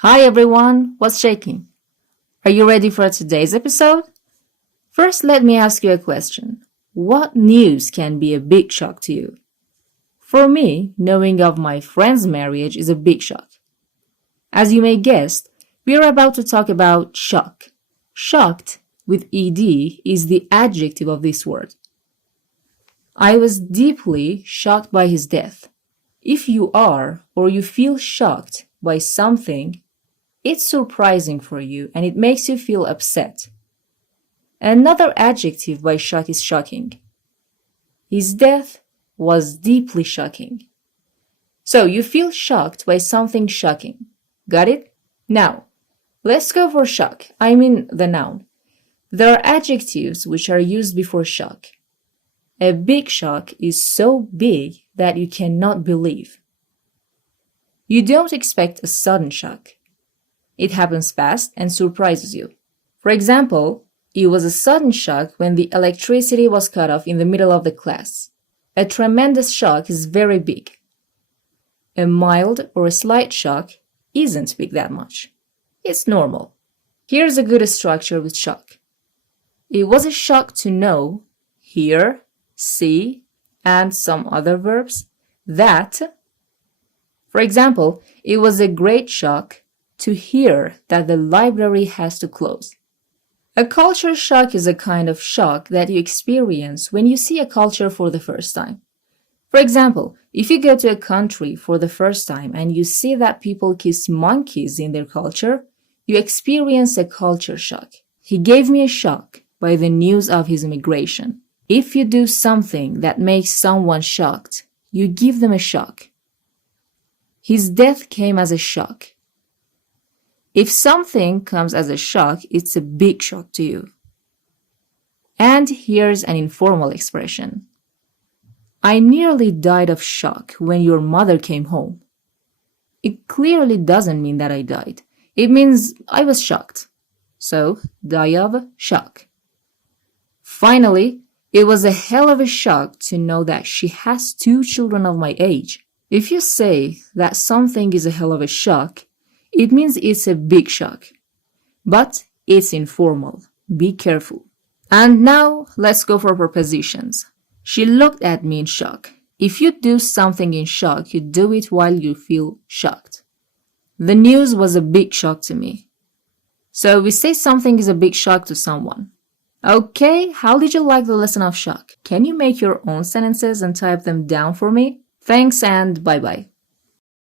Hi everyone, what's shaking? Are you ready for today's episode? First, let me ask you a question. What news can be a big shock to you? For me, knowing of my friend's marriage is a big shock. As you may guess, we are about to talk about shock. Shocked with ed is the adjective of this word. I was deeply shocked by his death. If you are or you feel shocked by something, it's surprising for you and it makes you feel upset. Another adjective by shock is shocking. His death was deeply shocking. So you feel shocked by something shocking. Got it? Now, let's go for shock. I mean the noun. There are adjectives which are used before shock. A big shock is so big that you cannot believe. You don't expect a sudden shock. It happens fast and surprises you. For example, it was a sudden shock when the electricity was cut off in the middle of the class. A tremendous shock is very big. A mild or a slight shock isn't big that much. It's normal. Here's a good structure with shock. It was a shock to know, hear, see, and some other verbs that. For example, it was a great shock to hear that the library has to close. A culture shock is a kind of shock that you experience when you see a culture for the first time. For example, if you go to a country for the first time and you see that people kiss monkeys in their culture, you experience a culture shock. He gave me a shock by the news of his immigration. If you do something that makes someone shocked, you give them a shock. His death came as a shock. If something comes as a shock, it's a big shock to you. And here's an informal expression. I nearly died of shock when your mother came home. It clearly doesn't mean that I died. It means I was shocked. So, die of shock. Finally, it was a hell of a shock to know that she has 2 children of my age. If you say that something is a hell of a shock, it means it's a big shock. But it's informal. Be careful. And now, let's go for prepositions. She looked at me in shock. If you do something in shock, you do it while you feel shocked. The news was a big shock to me. So we say something is a big shock to someone. Okay, how did you like the lesson of shock? Can you make your own sentences and type them down for me? Thanks and bye-bye.